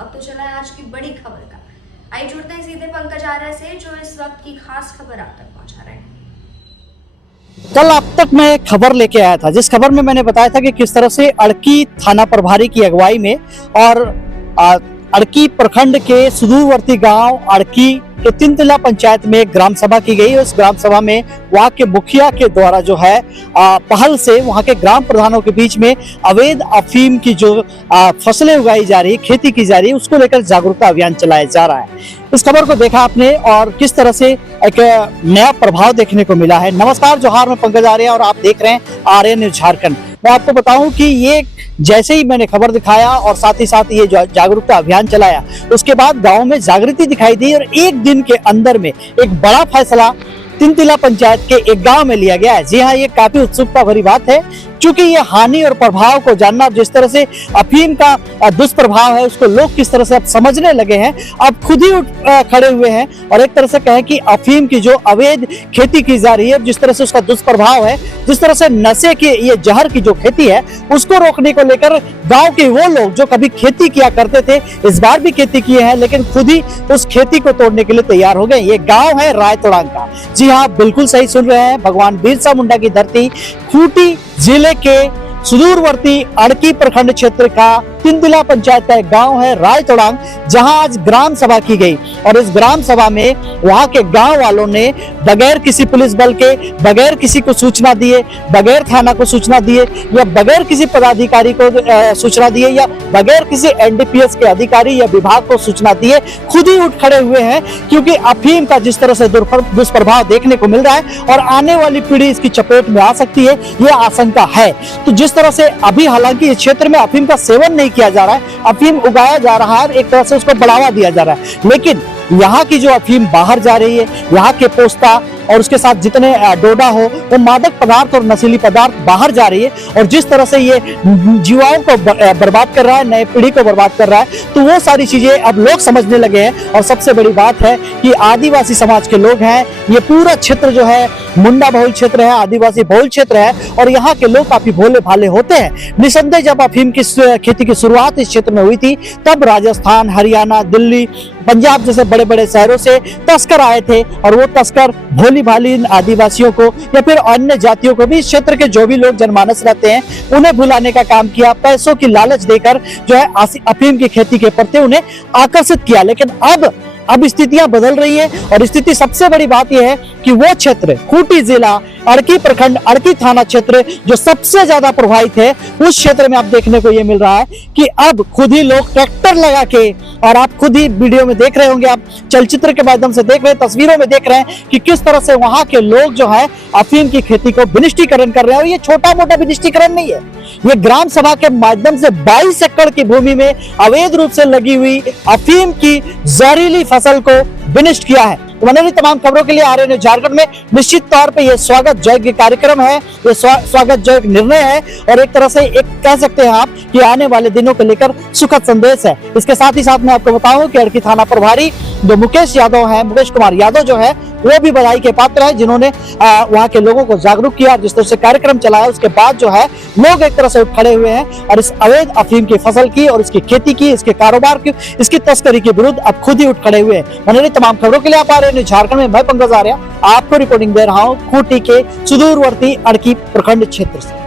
वक्त तो चला है आज की बड़ी खबर का। आइए जुड़ते हैं सीधे पंकज आर्य से, जो इस वक्त की खास खबर आप तक पहुंचा रहे हैं। कल आप तक मैं एक खबर लेके आया था, जिस खबर में मैंने बताया था कि किस तरह से अड़की थाना प्रभारी की अगुवाई में और अड़की प्रखंड के सुदूरवर्ती गांव अड़की के तिनतिला पंचायत में एक ग्राम सभा की गई। उस ग्राम सभा में वहां के मुखिया के द्वारा जो है पहल से वहां के ग्राम प्रधानों के बीच में अवैध अफीम की जो फसलें उगाई जा रही है, खेती की जा रही है, उसको लेकर जागरूकता अभियान चलाया जा रहा है। इस खबर को देखा आपने और किस तरह से एक नया प्रभाव देखने को मिला है। नमस्कार, जोहार, मैं पंकज आर्य और आप देख रहे हैं आर्य न्यूज झारखंड। मैं आपको बताऊं कि ये जैसे ही मैंने खबर दिखाया और साथ ही साथ ये जागरूकता अभियान चलाया, उसके बाद गांव में जागृति दिखाई दी और एक दिन के अंदर में एक बड़ा फैसला तिनतिला पंचायत के एक गांव में लिया गया है। जी हाँ, ये काफी उत्सुकता भरी बात है, क्योंकि ये हानि और प्रभाव को जानना, जिस तरह से अफीम का दुष्प्रभाव है उसको लोग किस तरह से अब समझने लगे हैं, अब खुद ही उठ खड़े हुए हैं और एक तरह से कहें कि अफीम की जो अवैध खेती की जा रही है, जिस तरह से उसका दुष्प्रभाव है, जिस तरह से नशे की ये जहर की जो खेती है उसको रोकने को लेकर गाँव के वो लोग जो कभी खेती किया करते थे, इस बार भी खेती किए हैं, लेकिन खुद ही उस खेती को तोड़ने के लिए तैयार हो गए। ये गाँव है रायतोड़ांग का। जी हाँ, बिल्कुल सही सुन रहे हैं, भगवान बिरसा मुंडा की धरती खूंटी जिले के सुदूरवर्ती अड़की प्रखंड क्षेत्र का तिनतिला पंचायत का एक गांव है रायतोड़ांग, जहां आज ग्राम सभा की गई। और इस ग्राम सभा में वहां के गांव वालों ने बगैर किसी पुलिस बल के, बगैर किसी को सूचना दिए, बगैर थाना को सूचना दिए या बगैर किसी पदाधिकारी को सूचना दिए या बगैर किसी एनडीपीएस के अधिकारी या विभाग को सूचना दिए खुद ही उठ खड़े हुए हैं, क्योंकि अफीम का जिस तरह से दुष्प्रभाव देखने को मिल रहा है और आने वाली पीढ़ी इसकी चपेट में आ सकती है, यह आशंका है। तो जिस तरह से अभी हालांकि इस क्षेत्र में अफीम का सेवन नहीं किया जा रहा है, अफीम उगाया जा रहा है, एक तरह से उसको बढ़ावा दिया जा रहा है, लेकिन यहाँ की जो अफीम बाहर जा रही है, यहाँ के पोस्ता और उसके साथ जितने डोडा हो, वो मादक पदार्थ और नशीली पदार्थ बाहर जा रही है और जिस तरह से ये युवाओं को बर्बाद कर रहा है, नए पीढ़ी को बर्बाद कर रहा है, तो वो सारी चीजें अब लोग समझने लगे हैं। और सबसे बड़ी बात है कि आदिवासी समाज के लोग हैं, ये पूरा क्षेत्र जो है मुंडा बहुल क्षेत्र है, आदिवासी बहुल क्षेत्र है और यहाँ के लोग काफी भोले भाले होते हैं। निसंदेह जब अफीम की खेती की शुरुआत इस क्षेत्र में हुई थी, तब राजस्थान, हरियाणा, दिल्ली, पंजाब जैसे बड़े बड़े शहरों से तस्कर आए थे और वो तस्कर भोली भाली आदिवासियों को या फिर अन्य जातियों को भी, इस क्षेत्र के जो भी लोग जनमानस रहते हैं, उन्हें भुलाने का काम किया, पैसों की लालच देकर जो है अफीम की खेती के प्रति उन्हें आकर्षित किया। लेकिन अब स्थितियां बदल रही है और स्थिति सबसे बड़ी बात यह है कि वो क्षेत्र खूंटी जिला अड़की प्रखंड अड़की थाना क्षेत्र जो सबसे ज्यादा प्रभावित है, उस क्षेत्र में आप देखने को ये मिल रहा है कि अब खुद ही लोग ट्रैक्टर लगा के, और आप खुद ही वीडियो में देख रहे होंगे, आप चलचित्र के माध्यम से देख रहे हैं, तस्वीरों में देख रहे हैं कि किस तरह से वहां के लोग जो है अफीम की खेती को विनिष्टीकरण कर रहे हैं। और ये छोटा मोटा विनिष्टीकरण नहीं है, ये ग्राम सभा के माध्यम से 22 एकड़ की भूमि में अवैध रूप से लगी हुई अफीम की जहरीली फसल को विनिष्ट किया है। तो बने तमाम खबरों के लिए आर्य न्यूज झारखंड में निश्चित तौर पे ये स्वागत योग्य कार्यक्रम है, ये स्वागत योग्य निर्णय है और एक तरह से एक कह सकते हैं आप कि आने वाले दिनों को लेकर सुखद संदेश है। इसके साथ ही साथ मैं आपको बताऊं कि अड़की थाना प्रभारी जो मुकेश कुमार यादव जो है, वो भी बधाई के पात्र है, जिन्होंने वहाँ के लोगों को जागरूक किया। जिस तरह से कार्यक्रम चलाया उसके बाद जो है लोग एक तरह से उठ खड़े हुए हैं और इस अवैध अफीम की फसल की और इसकी खेती की, इसके कारोबार की, इसकी तस्करी के विरुद्ध अब खुद ही उठ खड़े हुए हैं। बने तमाम खबरों के लिए आप आर्य न्यूज झारखंड में मैं पंकज आर्य आपको रिपोर्टिंग दे रहा हूँ खूंटी के सुदूरवर्ती अड़की प्रखंड क्षेत्र से।